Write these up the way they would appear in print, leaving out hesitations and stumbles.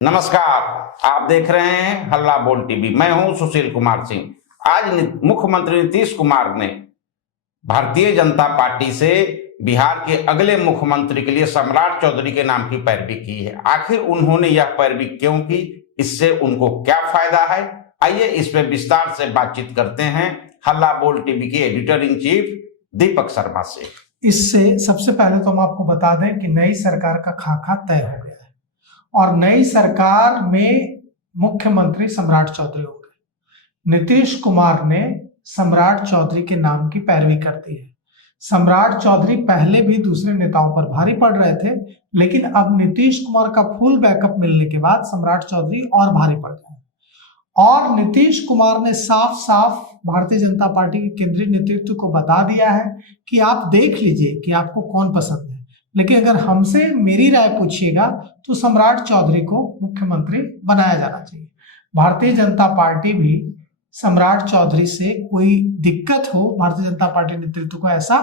नमस्कार, आप देख रहे हैं हल्ला बोल टीवी। मैं हूं सुशील कुमार सिंह। आज मुख्यमंत्री नीतीश कुमार ने भारतीय जनता पार्टी से बिहार के अगले मुख्यमंत्री के लिए सम्राट चौधरी के नाम की पैरवी की है। आखिर उन्होंने यह पैरवी क्यों की, इससे उनको क्या फायदा है, आइए इस पर विस्तार से बातचीत करते हैं हल्ला बोल टीवी के editor in chief Deepak Sharma से। इससे सबसे पहले तो हम आपको बता दें कि नई सरकार का खाका तय हो गया है और नई सरकार में मुख्यमंत्री सम्राट चौधरी होंगे। नीतीश कुमार ने सम्राट चौधरी के नाम की पैरवी कर दी है। सम्राट चौधरी पहले भी दूसरे नेताओं पर भारी पड़ रहे थे, लेकिन अब नीतीश कुमार का फुल बैकअप मिलने के बाद सम्राट चौधरी और भारी पड़ गए और नीतीश कुमार ने साफ साफ भारतीय जनता पार्टी के केंद्रीय नेतृत्व को बता दिया है कि आप देख लीजिए कि आपको कौन पसंद है, लेकिन अगर हमसे मेरी राय पूछिएगा तो सम्राट चौधरी को मुख्यमंत्री बनाया जाना चाहिए। भारतीय जनता पार्टी भी सम्राट चौधरी से कोई दिक्कत हो भारतीय जनता पार्टी नेतृत्व को ऐसा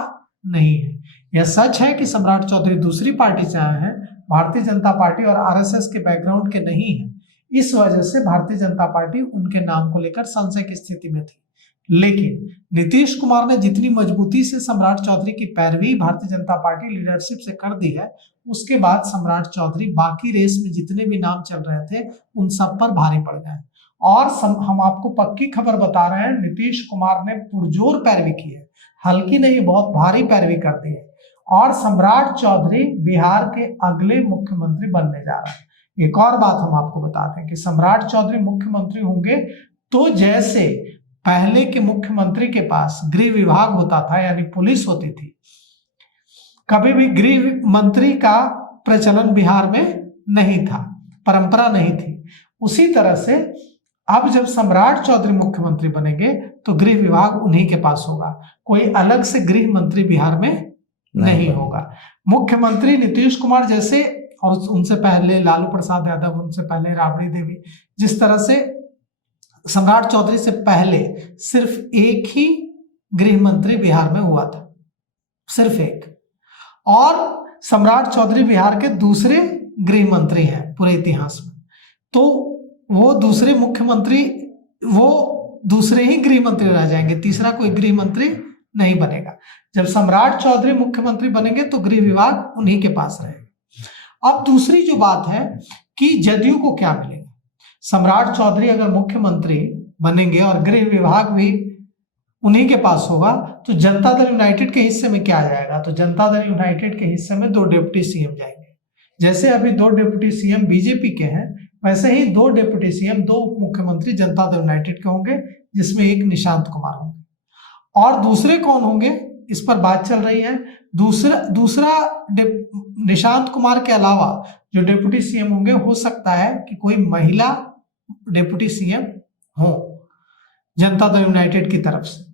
नहीं है। यह सच है कि सम्राट चौधरी दूसरी पार्टी से आए हैं, भारतीय जनता पार्टी और आरएसएस के बैकग्राउंड के नहीं है। इस वजह से भारतीय जनता पार्टी उनके नाम को लेकर संशय की स्थिति में थी, लेकिन नीतीश कुमार ने जितनी मजबूती से सम्राट चौधरी की पैरवी भारतीय जनता पार्टी लीडरशिप से कर दी है, उसके बाद सम्राट चौधरी बाकी रेस में जितने भी नाम चल रहे थे उन सब पर भारी पड़ गए और हम आपको पक्की खबर बता रहे हैं, नीतीश कुमार ने पुरजोर पैरवी की है, हल्की नहीं बहुत भारी पैरवी कर दी है और सम्राट चौधरी बिहार के अगले मुख्यमंत्री बनने जा रहे हैं। एक और बात हम आपको बताते हैं कि सम्राट चौधरी मुख्यमंत्री होंगे तो जैसे पहले के मुख्यमंत्री के पास गृह विभाग होता था यानी पुलिस होती थी, कभी भी गृह मंत्री का प्रचलन बिहार में नहीं था, परंपरा नहीं थी। उसी तरह से अब जब सम्राट चौधरी मुख्यमंत्री बनेंगे तो गृह विभाग उन्हीं के पास होगा, कोई अलग से गृह मंत्री बिहार में नहीं होगा। मुख्यमंत्री नीतीश कुमार जैसे और उनसे पहले लालू प्रसाद यादव, उनसे पहले राबड़ी देवी, जिस तरह से सम्राट चौधरी से पहले सिर्फ एक ही गृह मंत्री बिहार में हुआ था, सिर्फ एक, और सम्राट चौधरी बिहार के दूसरे गृह मंत्री हैं पूरे इतिहास में, तो वो दूसरे मुख्यमंत्री वो दूसरे ही गृह मंत्री रह जाएंगे, तीसरा कोई गृह मंत्री नहीं बनेगा। जब सम्राट चौधरी मुख्यमंत्री बनेंगे तो गृह विभाग उन्हीं के पास रहेगा। अब दूसरी जो बात है कि जदयू को क्या मिलेगा, सम्राट चौधरी अगर मुख्यमंत्री बनेंगे और गृह विभाग भी उन्हीं के पास होगा तो जनता दल यूनाइटेड के हिस्से में क्या जाएगा, तो जनता दल यूनाइटेड के हिस्से में 2 डिप्टी सीएम जाएंगे। जैसे अभी 2 डिप्टी सीएम बीजेपी के हैं, वैसे ही 2 डिप्टी सीएम 2 उप मुख्यमंत्री जनता दल यूनाइटेड के होंगे, जिसमें एक निशांत कुमार होंगे और दूसरे कौन होंगे इस पर बात चल रही है। दूसरा निशांत कुमार के अलावा जो डिप्टी सीएम होंगे, हो सकता है कि कोई महिला डिप्टी सीएम हो जनता दल यूनाइटेड की तरफ से,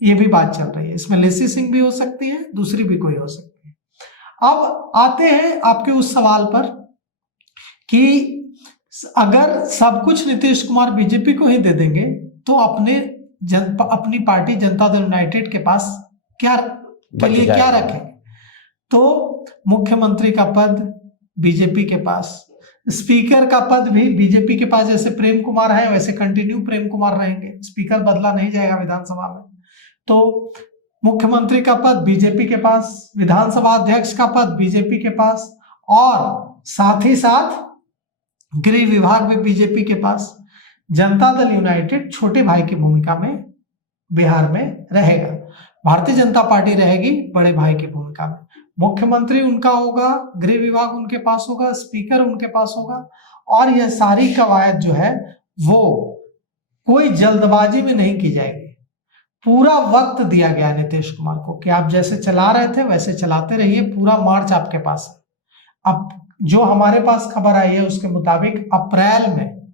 ये भी बात चल रही है। इसमें लेसी सिंह भी हो सकती है, दूसरी भी कोई हो सकती है। अब आते हैं आपके उस सवाल पर कि अगर सब कुछ नीतीश कुमार बीजेपी को ही दे देंगे तो अपनी पार्टी जनता दल यूनाइटेड के पास क्या रखेंगे, तो मुख्यमंत्री का पद बीजेपी के पास, स्पीकर का पद भी बीजेपी के पास। जैसे प्रेम कुमार है वैसे कंटिन्यू प्रेम कुमार रहेंगे, स्पीकर बदला नहीं जाएगा विधानसभा में, तो मुख्यमंत्री का पद बीजेपी के पास, विधानसभा अध्यक्ष का पद बीजेपी के पास और साथ ही साथ गृह विभाग भी बीजेपी के पास। जनता दल यूनाइटेड छोटे भाई की भूमिका में बिहार में रहेगा, भारतीय जनता पार्टी रहेगी बड़े भाई की भूमिका में। मुख्यमंत्री उनका होगा, गृह विभाग उनके पास होगा, स्पीकर उनके पास होगा और यह सारी कवायद जो है वो कोई जल्दबाजी में नहीं की जाएगी। पूरा वक्त दिया गया है नीतीश कुमार को कि आप जैसे चला रहे थे वैसे चलाते रहिए, पूरा मार्च आपके पास है। अब जो हमारे पास खबर आई है उसके मुताबिक अप्रैल में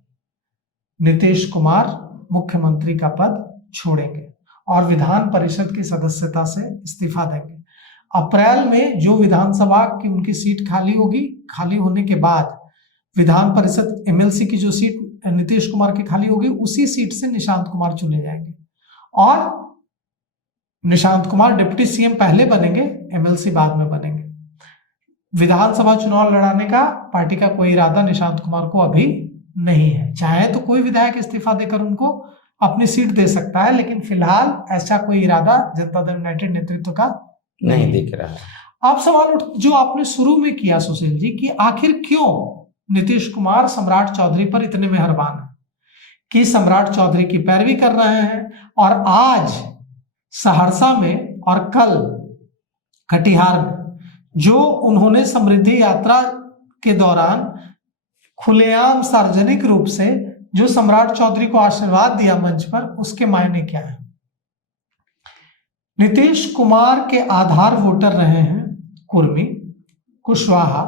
नीतीश कुमार मुख्यमंत्री का पद छोड़ेंगे और विधान परिषद की सदस्यता से इस्तीफा देंगे। अप्रैल में जो विधानसभा की उनकी सीट खाली होगी, खाली होने के बाद विधान परिषद एमएलसी की जो सीट नीतीश कुमार की खाली होगी, उसी सीट से निशांत कुमार चुने जाएंगे और निशांत कुमार डिप्टी सीएम पहले बनेंगे, एमएलसी बाद में बनेंगे। विधानसभा चुनाव लड़ाने का पार्टी का कोई इरादा निशांत कुमार को अभी नहीं है। चाहे तो कोई विधायक इस्तीफा देकर उनको अपनी सीट दे सकता है, लेकिन फिलहाल ऐसा कोई इरादा जनता दल यूनाइटेड नेतृत्व का नहीं दिख रहा है। अब सवाल जो आपने शुरू में किया सुशील जी, कि आखिर क्यों नीतीश कुमार सम्राट चौधरी पर इतने मेहरबान हैं, कि सम्राट चौधरी की पैरवी कर रहे हैं, और आज सहरसा में और कल कटिहार में जो उन्होंने समृद्धि यात्रा के दौरान खुलेआम सार्वजनिक रूप से जो सम्राट चौधरी को आशीर्वाद दिया मंच पर, उसके मायने क्या है। नीतीश कुमार के आधार वोटर रहे हैं कुर्मी, कुशवाहा,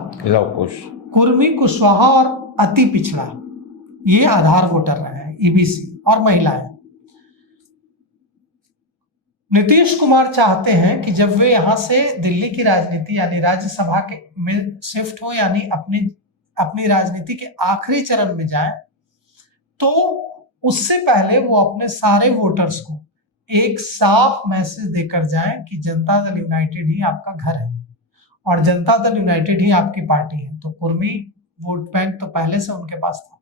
कुर्मी, कुशवाहा और अति पिछड़ा, ये आधार वोटर रहे हैं, ईबीसी और महिलाएं। नीतीश कुमार चाहते हैं कि जब वे यहां से दिल्ली की राजनीति यानी राज्यसभा के में शिफ्ट हो, यानी अपनी राजनीति के आखिरी चरण में जाए, तो उससे पहले वो अपने सारे वोटर्स को एक साफ मैसेज देकर जाएं कि जनता दल यूनाइटेड ही आपका घर है और जनता दल यूनाइटेड ही आपकी पार्टी है। तो कुर्मी वोट बैंक तो पहले से उनके पास था।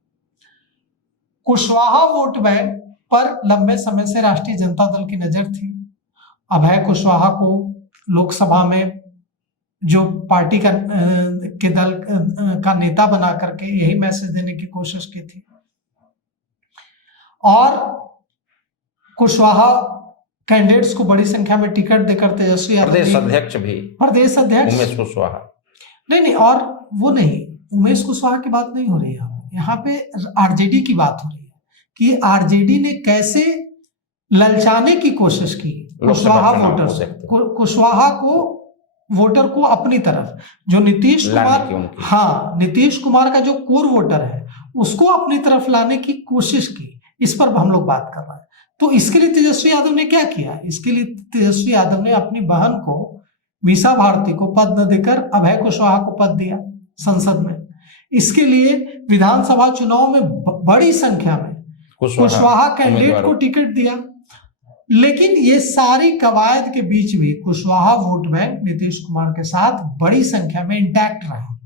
कुशवाहा वोट बैंक पर लंबे समय से राष्ट्रीय जनता दल की नजर थी। अभय कुशवाहा को लोकसभा में जो पार्टी का के दल का नेता बना करके यही मैसेज देने की कोशिश की थी, और कुशवाहा कैंडिडेट्स को बड़ी संख्या में टिकट देकर तेजस्वी प्रदेश अध्यक्ष उमेश कुशवाहा नहीं, और वो नहीं, उमेश कुशवाहा की बात नहीं हो रही है यहाँ पे आरजेडी की बात हो रही है कि आरजेडी ने कैसे ललचाने की कोशिश की कुशवाहा वोटर को अपनी तरफ, जो नीतीश कुमार, हाँ, नीतीश कुमार का जो कोर वोटर है उसको अपनी तरफ लाने की कोशिश की। इस पर हम लोग बात कर रहे हैं। तो इसके लिए तेजस्वी यादव ने क्या किया? इसके लिए तेजस्वी यादव ने अपनी बहन को, मीसा भारती को, पद न देकर अभय कुशवाहा को पद दिया संसद में। इसके लिए विधानसभा चुनाव में बड़ी संख्या में कुशवाहा कैंडिडेट को टिकट दिया। लेकिन ये सारी कवायद के बीच भी कुशवाहा वोट बैंक नीतीश कुमार के साथ बड़ी संख्या में इंटैक्ट रहा।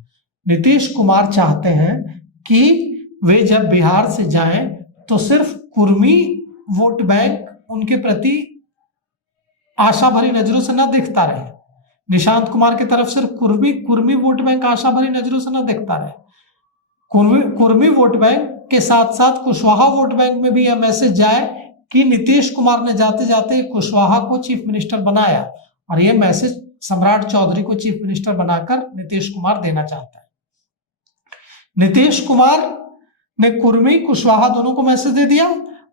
नीतीश कुमार चाहते हैं कि वे जब बिहार से जाएं तो सिर्फ कुर्मी वोट बैंक उनके प्रति आशा भरी नजरों से न देखता रहे, निशांत कुमार की तरफ सिर्फ कुर्मी वोट बैंक आशा भरी नजरों से न देखता रहे। कुर्मी वोट बैंक के साथ साथ कुशवाहा वोट बैंक में भी यह मैसेज जाए कि नीतीश कुमार ने जाते जाते कुशवाहा को चीफ मिनिस्टर बनाया, और यह मैसेज सम्राट चौधरी को चीफ मिनिस्टर बनाकर नीतीश कुमार देना चाहता है। नीतीश कुमार ने कुर्मी कुशवाहा दोनों को मैसेज दे दिया।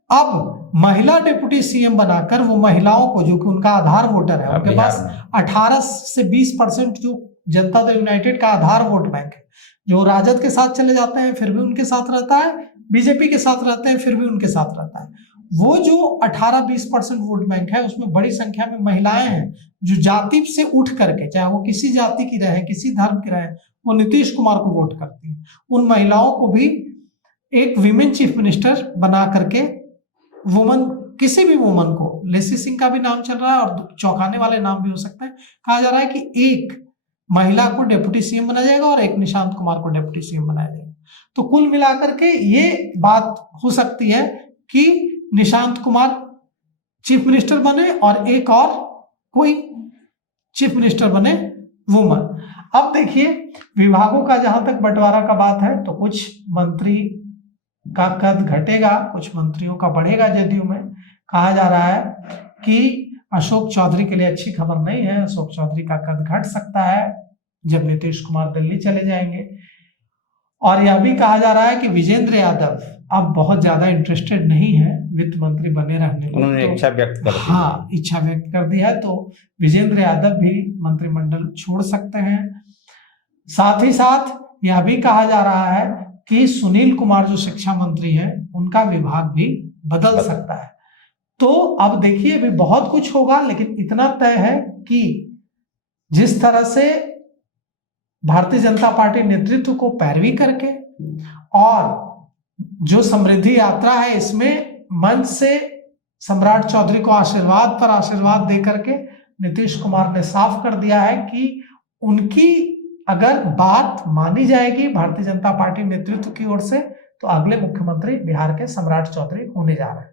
अब महिला डिप्टी सीएम बनाकर वो महिलाओं को, जो कि उनका आधार वोटर है, उनके पास 18 से 20% जो जनता दल यूनाइटेड का आधार वोट बैंक है, जो राजद के साथ चले जाते हैं फिर भी उनके साथ रहता है, बीजेपी के साथ रहते हैं फिर भी उनके साथ रहता है, वो जो 18-20% वोट बैंक है उसमें बड़ी संख्या में महिलाएं हैं जो जाति से उठ करके, चाहे वो किसी जाति की रहे, किसी धर्म की रहे, वो नीतीश कुमार को वोट करती है। उन महिलाओं को भी एक विमेन चीफ मिनिस्टर बना करके, वुमन, किसी भी वुमन को, लेसी सिंह का भी नाम चल रहा है और चौंकाने वाले नाम भी हो सकते हैं, कहा जा रहा है कि एक महिला को डिप्टी सीएम बनाया जाएगा और एक निशांत कुमार को डिप्टी सीएम बनाया जाएगा। तो कुल मिलाकर के ये बात हो सकती है कि निशांत कुमार चीफ मिनिस्टर बने और एक और कोई चीफ मिनिस्टर बने वुमन। अब देखिए, विभागों का जहां तक बंटवारा का बात है तो कुछ मंत्री का कद घटेगा, कुछ मंत्रियों का बढ़ेगा जदयू में। कहा जा रहा है कि अशोक चौधरी के लिए अच्छी खबर नहीं है, अशोक चौधरी का कद घट सकता है जब नीतीश कुमार दिल्ली चले जाएंगे। और यह भी कहा जा रहा है कि विजेंद्र यादव अब बहुत ज्यादा इंटरेस्टेड नहीं है वित्त मंत्री बने रहने में, उन्होंने इच्छा व्यक्त कर दी। हाँ, इच्छा व्यक्त कर दी है, तो विजेंद्र यादव भी मंत्रिमंडल छोड़ सकते हैं। साथ ही साथ यह भी कहा जा रहा है कि सुनील कुमार जो शिक्षा मंत्री हैं उनका विभाग भी बदल सकता है। तो अब देखिए, भी बहुत कुछ होगा, लेकिन इतना तय है कि जिस तरह से भारतीय जनता पार्टी नेतृत्व को पैरवी करके और जो समृद्धि यात्रा है इसमें मंच से सम्राट चौधरी को आशीर्वाद पर आशीर्वाद दे करके नीतीश कुमार ने साफ कर दिया है कि उनकी अगर बात मानी जाएगी भारतीय जनता पार्टी नेतृत्व की ओर से तो अगले मुख्यमंत्री बिहार के सम्राट चौधरी होने जा रहे हैं।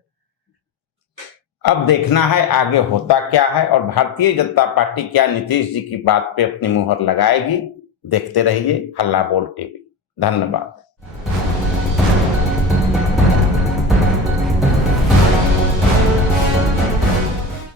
अब देखना है आगे होता क्या है और भारतीय जनता पार्टी क्या नीतीश जी की बात पे अपनी मुहर लगाएगी। देखते रहिए हल्ला बोल टीवी। धन्यवाद।